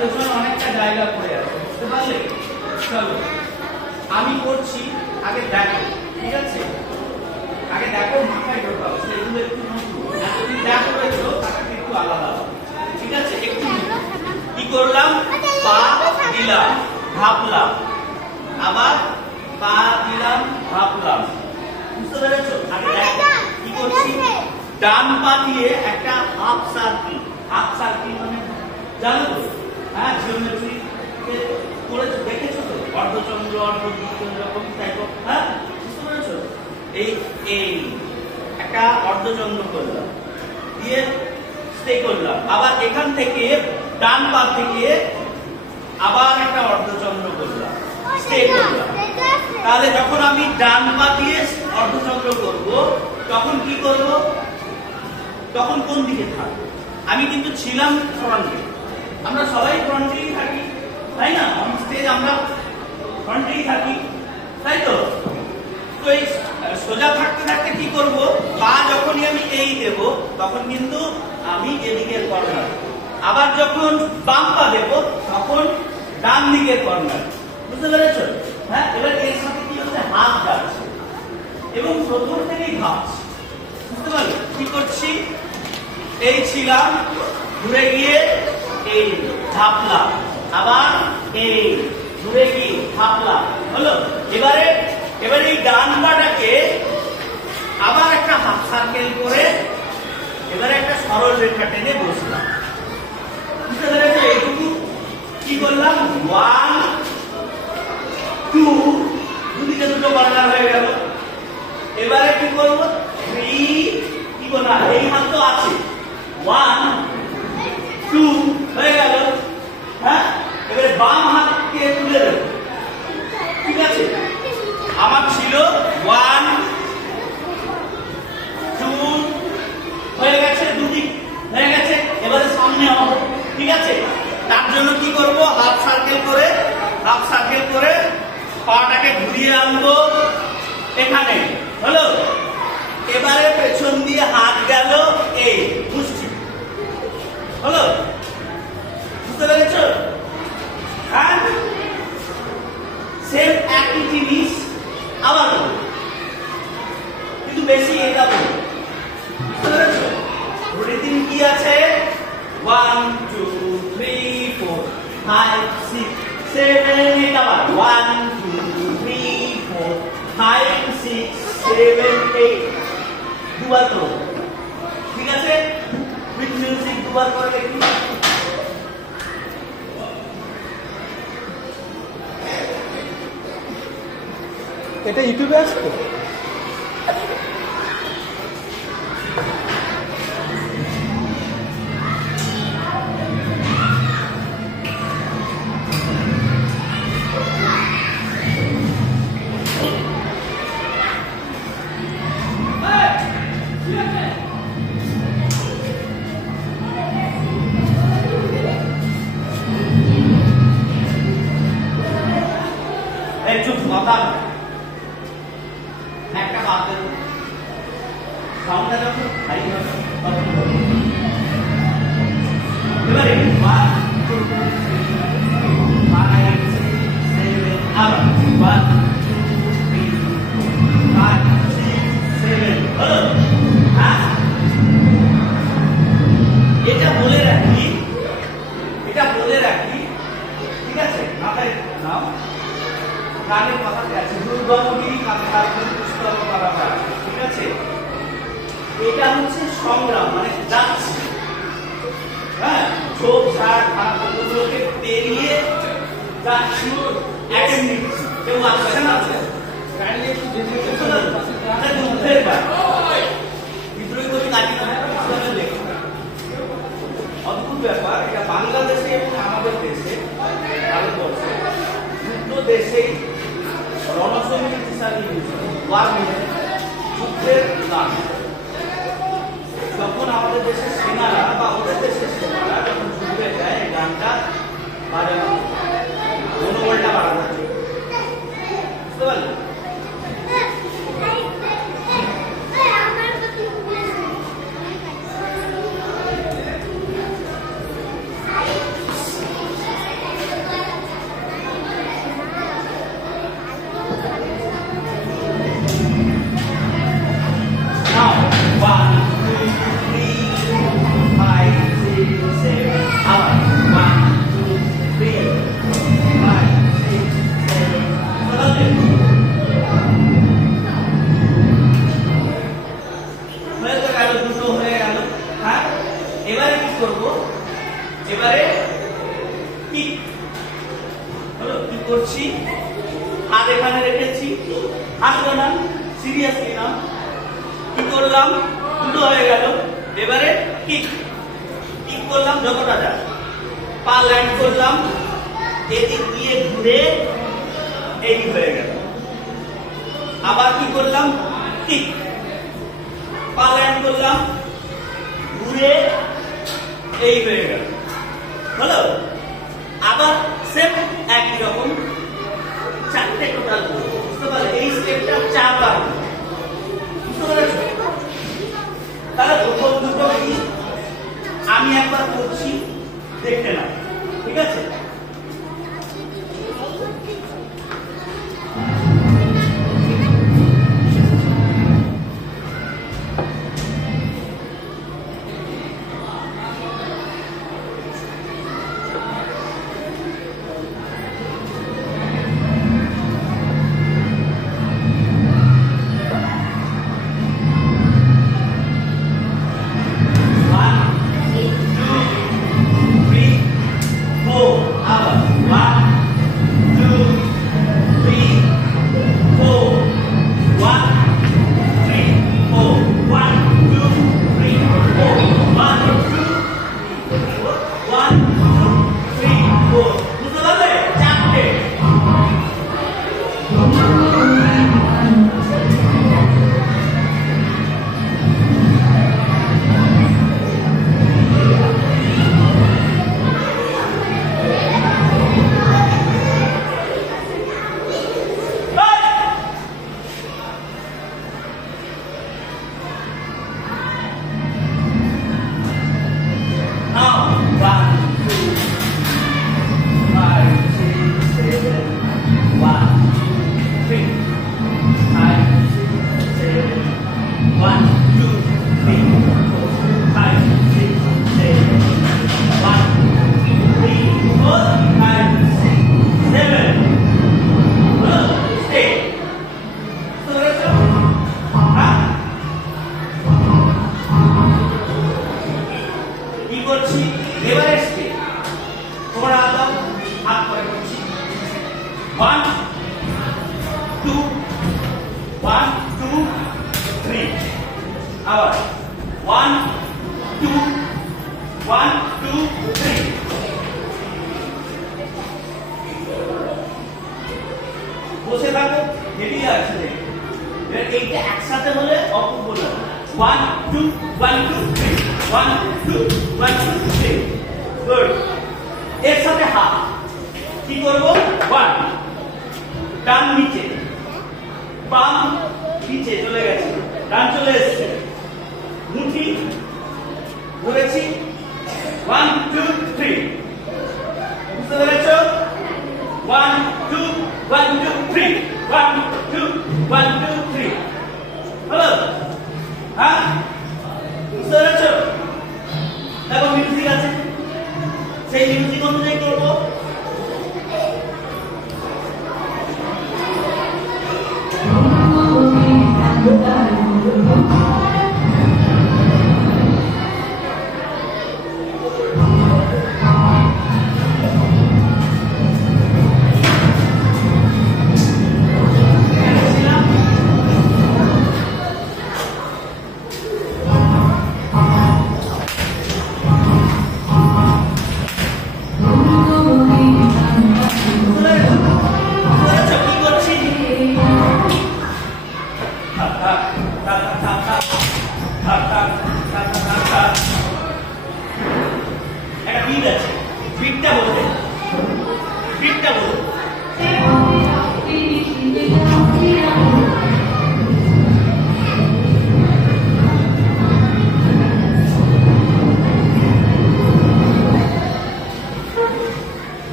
পেছনে অনেকটা জায়গা পড়ে আছে, বুঝতে পারলে? চলো আমি করছি, আগে দেখো, ঠিক আছে? আগে দেখো, মাথায় ঢোকাও, সেগুলো একটু নতুন, এতদিন দেখো রয়েছো, তাকে একটু আলাদা, ঠিক আছে? একটু কি করলাম, পা দিলাম, ভাবলাম, আবার পা দিলাম, ভাবলাম, বুঝতে পেরেছো? আগে দেখো কি করছি, ডান পা দিয়ে একটা হাফ সার্কেল, হাফ সার্কেল মানে জানো তো? হ্যাঁ, জিওমেট্রি করেছো, দেখেছো তো? অর্ধচন্দ্র, অর্ধবৃত্ত, এরকম টাইপ অফ, হ্যাঁ, বুঝতে পেরেছো? এই এই একটা অর্ধচন্দ্র করলাম, দিয়ে স্টে করলাম, আবার এখান থেকে ডান পা থেকে আবার একটা অর্ধচন্দ্র করলাম, স্টে করলাম। তাহলে যখন আমি ডান পা দিয়ে অর্ধচন্দ্র করব, তখন কি করব, তখন কোন দিকে থাকবো? আমি কিন্তু ছিলাম ফ্রন্টে, আমরা সবাই ফ্রন্টেই থাকি, তাই না? অন স্টেজ আমরা ফ্রন্টেই থাকি, তাই তো? তো এই সোজা থাকতে থাকতে কি করব, পা যখনই আমি এই দেব, তখন কিন্তু আমি এদিকের কর্নার, আবার যখন বাম পা দেব, তখন ডান দিকের কর্নার, বুঝতে পেরেছো? হ্যাঁ, এবার এর সাথে কি হচ্ছে, হাত যাচ্ছে এবং প্রথম থেকেই ভাবছি, বুঝতে পারলে? কি করছি, এই ছিলাম, ঘুরে গিয়ে এই ভাবলাম, আবার এই ঘুরে গিয়ে ভাবলাম, হলো? এবারে এই ডান পাটাকে আবার একটা হাফ সার্কেল করে এবারে একটা সরল রেখা টেনে বসলাম, বুঝতে পেরেছো? এইটুকু কি করলাম, 1 2, দুদিকে দুটো কর্নার হয়ে গেল। এবারে কি করবো, 3, কি করবো, এই হাত তো আছে, 1 2 হয়ে গেল। হ্যাঁ, এবারে বাম হাতকে তুলে দেব, ঠিক আছে? আমার ছিল 1 2 হয়ে গেছে, দুটি হয়ে গেছে, এবারে সামনে হবে, ঠিক আছে? তার জন্য কি করব, হাফ সার্কেল করে পাটাকে ঘুরিয়ে আনবো এখানে, হলো? এবারে পেছন দিয়ে হাত গেল, এই মুষ্টি, হলো? বুঝতে পেরেছো? হ্যাঁ, সেম একই জিনিস আবার কিন্তু বেশি এটা বলবো, বুঝতে পেরেছো? রুটিন কি আছে, 1 2 3 4 5 6 7 8, আবার 1 2 3 4 5 6 7 8, দুবার তো, ঠিক আছে? উইথ মিউজিক দুবার করে দেখি। এটা ইউটিউবে আছে তো? চুপ, মাথা একটা বাদ দেব, সামনে যখন খালি হবে এবারে 1 2 3 5 6 7, আবার 1 2 3 5 6 7, হলো? হ্যাঁ, এটা বলে রাখি, ঠিক আছে? মাথায় নাও, গানের কথাতে আছে, দুর্গমগিরি কাঁথার পুস্তক পারাপার, ঠিক আছে? এটা হচ্ছে সংগ্রাম, মানে যাচ্ছি, হ্যাঁ, ঝোপ ঝাড় খারাপগুলোকে পেরিয়ে যাচ্ছি, অ্যাটেম্প নিচ্ছি, কেউ আসছে না, বিদ্রোহী কবি কাজী নজরুল লেখা, অদ্ভুত ব্যাপার। এটা বাংলাদেশে, আমাদের দেশে, ভারতবর্ষে দুটো দেশেই রণসঙ্গীত হিসাবে যুদ্ধের গান, যখন আমাদের দেশের সেনারা বা ওদের দেশের সেনারা যখন যুদ্ধে যায়, এই গানটা বাজানো, মনোবলটা বাড়ানো, বুঝতে পারলেন? করব এবারে কি হলো কি করছি হাত এখানে রেখেছি আসলো না সিরিয়াসলি না কি করলাম দুটো হয়ে গেল এবারে কিক কিক করলাম যতটা যায় পা ল্যান্ড করলাম এদিক দিয়ে ঘুরে এই হয়ে গেল আবার কি করলাম কিক পা ল্যান্ড করলাম ঘুরে এই হয়ে গেল হলো আবার সেম একই রকম চারটে টোটাল বুঝতে পারলে এই স্টেপটা চারবার বুঝতে পারছো তাহলে প্রথম দুটো কি আমি একবার করছি দেখতে না ঠিক আছে বসে থাকো হেভি আছে এইটা একসাথে হলে অপূর্ব লাগে 1 2 1 2 3 1 2 1 2 3 গুড এর সাথে হাত কি করব 1 ডান নিচে বাম নিচে চলে গেছে ডান চলে এসেছে মুঠি ধরেছি 1 2 3 বুঝতে পেরেছো 1 2 1 2 3 1 2 1 2 3 হলো হ্যাঁ বুঝতে পেরেছো দেখো মিউজিক আছে সেই মিউজিক অনুযায়ী করবো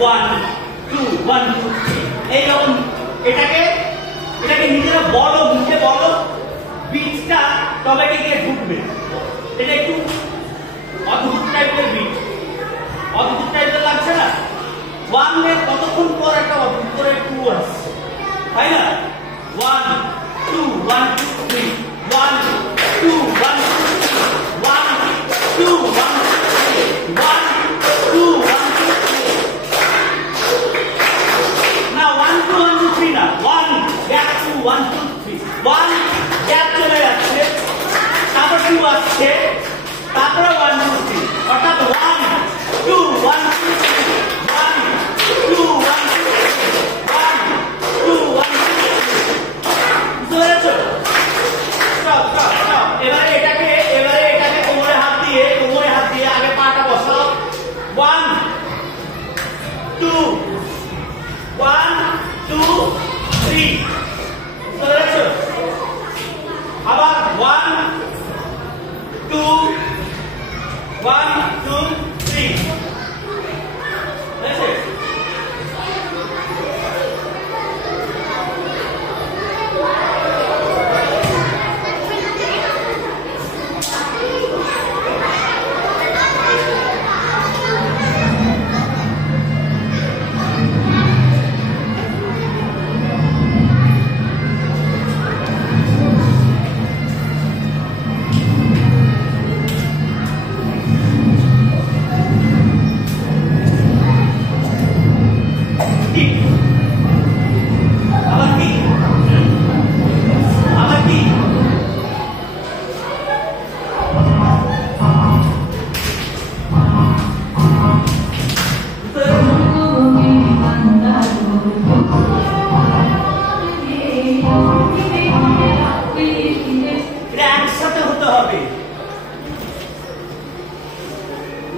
One, two, 1 2 3 এই রকম এটাকে নিজেরা বলো, মুখে বলো, বিটটা তবে গিয়ে ঢুকবে। এটা একটু অদ্ভুত টাইপের বিট, অদ্ভুত টাইপের লাগছে না? 1 এর কতক্ষণ পর একটা অদ্ভুত করে 2 আসছে, তাই না? 1 2 1 2 3 1 2 1 1 2 1 1 2 1 now 1 2 1 2 3 না 1 gap 2 1 2 3 1 gap চলে যাচ্ছে, তারপর 2 আসছে, তারপরে 1 2 3 অর্থাৎ 1 2 1 2 3 1 2 1 1 2 1 বুঝতে পেরেছো? Stop stop stop. এবারে এটাকে কোমরে হাত দিয়ে আগে পাটা বসাও। 1 2 1 2 3 বুঝতে পেরেছো? আবার 1 2 1 2 3 বুঝেছো?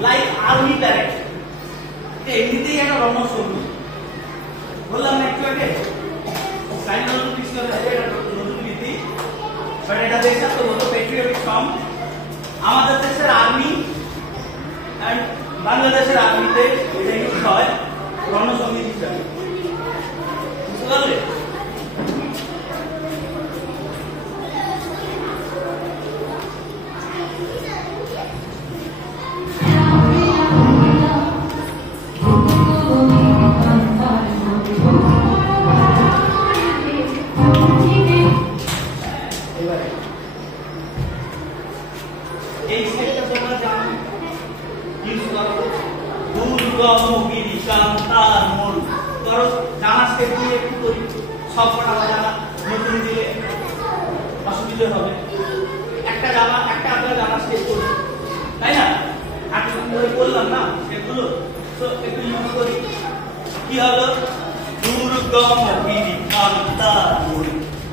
লাইক আর্মি প্যারেড, এমনিতেই একটা রণসঙ্গীত বললাম না একটু আগে। আমাদের দেশের আর্মি এন্ড বাংলাদেশের আর্মিতে এটা ইউজ হয় রণসঙ্গীত হিসাবে, বুঝতে পারলে? এই স্টেপটা তোমরা জানো, ইউজ করো। দুর্গমগিরি কান্তার মন করো, জানা স্টেপ দিয়ে একটু করি, সব কটা জানা নতুন দিলে অসুবিধা হবে। একটা আপনার জানা স্টেপ করি, তাই না? এতদিন ধরে বললাম না স্টেপগুলো, তো একটু ইউজ করি। কি হলো? দুর্গমগিরি কান্তার মন,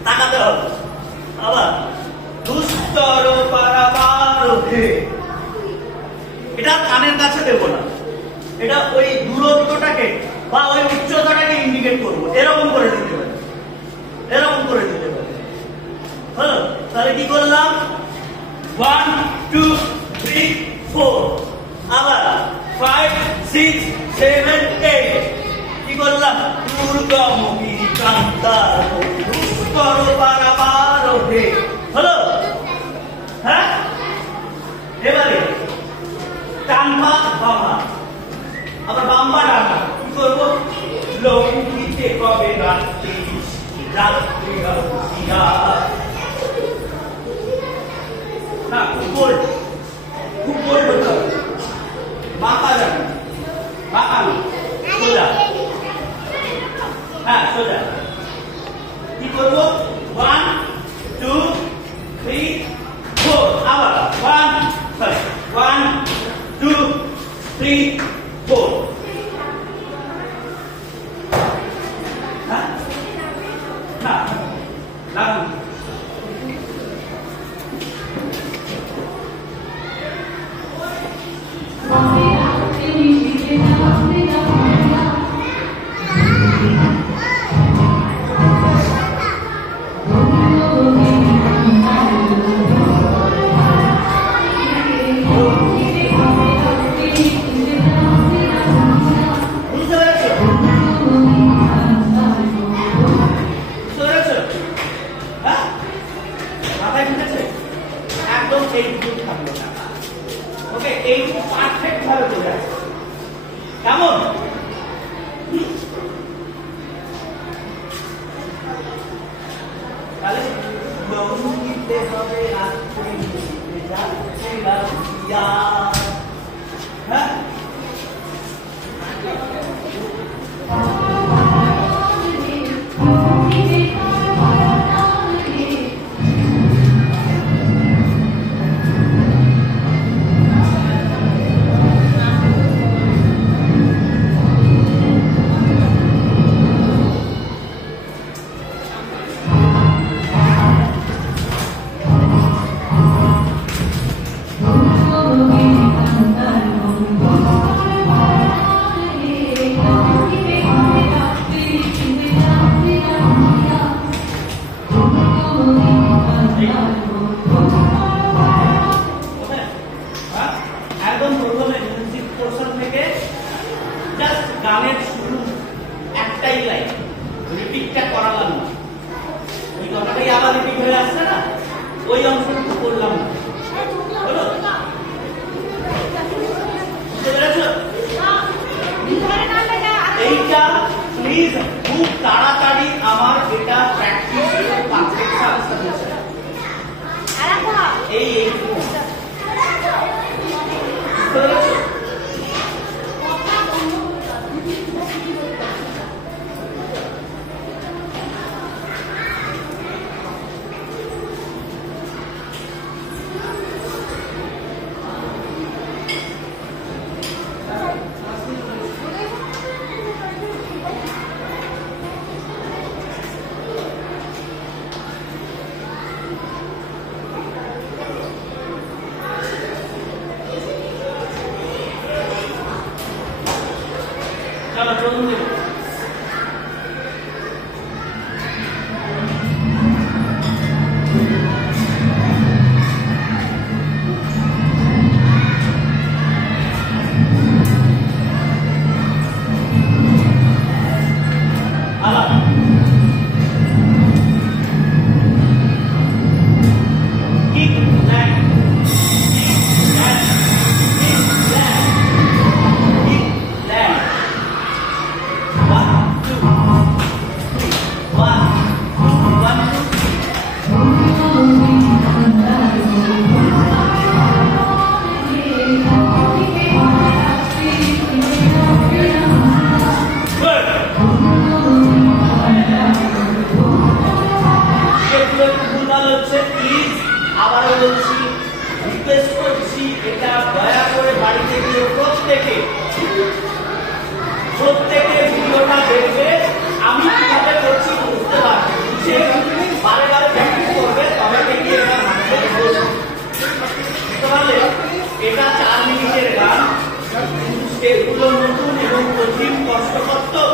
তাকাতে হবে। আবার দুস্তর পারাবার হে, এটা কানের কাছে দেবো না, এটা ওই দূরত্বটাকে বা ওই উচ্চতাটাকে ইন্ডিকেট করবো, এরকম করে দিতে পারি, এরকম করে দিতে পারি। হলো? তাহলে কি করলাম? 1 2 3 4, আবার 5 6 7 8, কি করলাম? দুর্গমগিরি কান্তার দুস্তর পারাবার হে। হলো? হ্যাঁ, এবারে ডানপা বামা, আবার বাম্বা ডানা কি করবো? লৌকিতে কবে রাত্রি রাত্রি না, খুব বোল্ড হতে হবে। বাঁকা ডানা, বাঁকা না, সোজা। হ্যাঁ, সোজা। কি করবো? 1 2 3 4, আবার 1 2 3 4। হ্যাঁ, না লাগান। তাহলে বহু দিতে হবে রাত্রি যাচ্ছে রাতিয়া। হ্যাঁ একদম প্রথমে মিউজিক পোরশন থেকে জাস্ট গানের শুরু একটাই লাইন রিপিটটা করালাম না, ওই কথাটাই আবার রিপিট হয়ে আসছে না, ওই অংশটুকু করলাম না। হলো? বুঝতে পেরেছো? এইটা প্লিজ খুব তাড়াতাড়ি আমার এটা প্র্যাকটিস পারফেক্ট সাজেশন এই চলো প্রথম দিন আবারও বলছি, রিকোয়েস্ট করছি, এটা দয়া করে বাড়িতে গিয়ে প্রত্যেকে ভিডিওটা দেখবে, আমি কিভাবে করছি বুঝতে পারবে, বুঝে বারে বারে প্র্যাকটিস করবে, তবে দেখি এটা বুঝতে পারলে। এটা 4 মিনিটের গান, স্টেপগুলো নতুন এবং কঠিন কষ্টকর।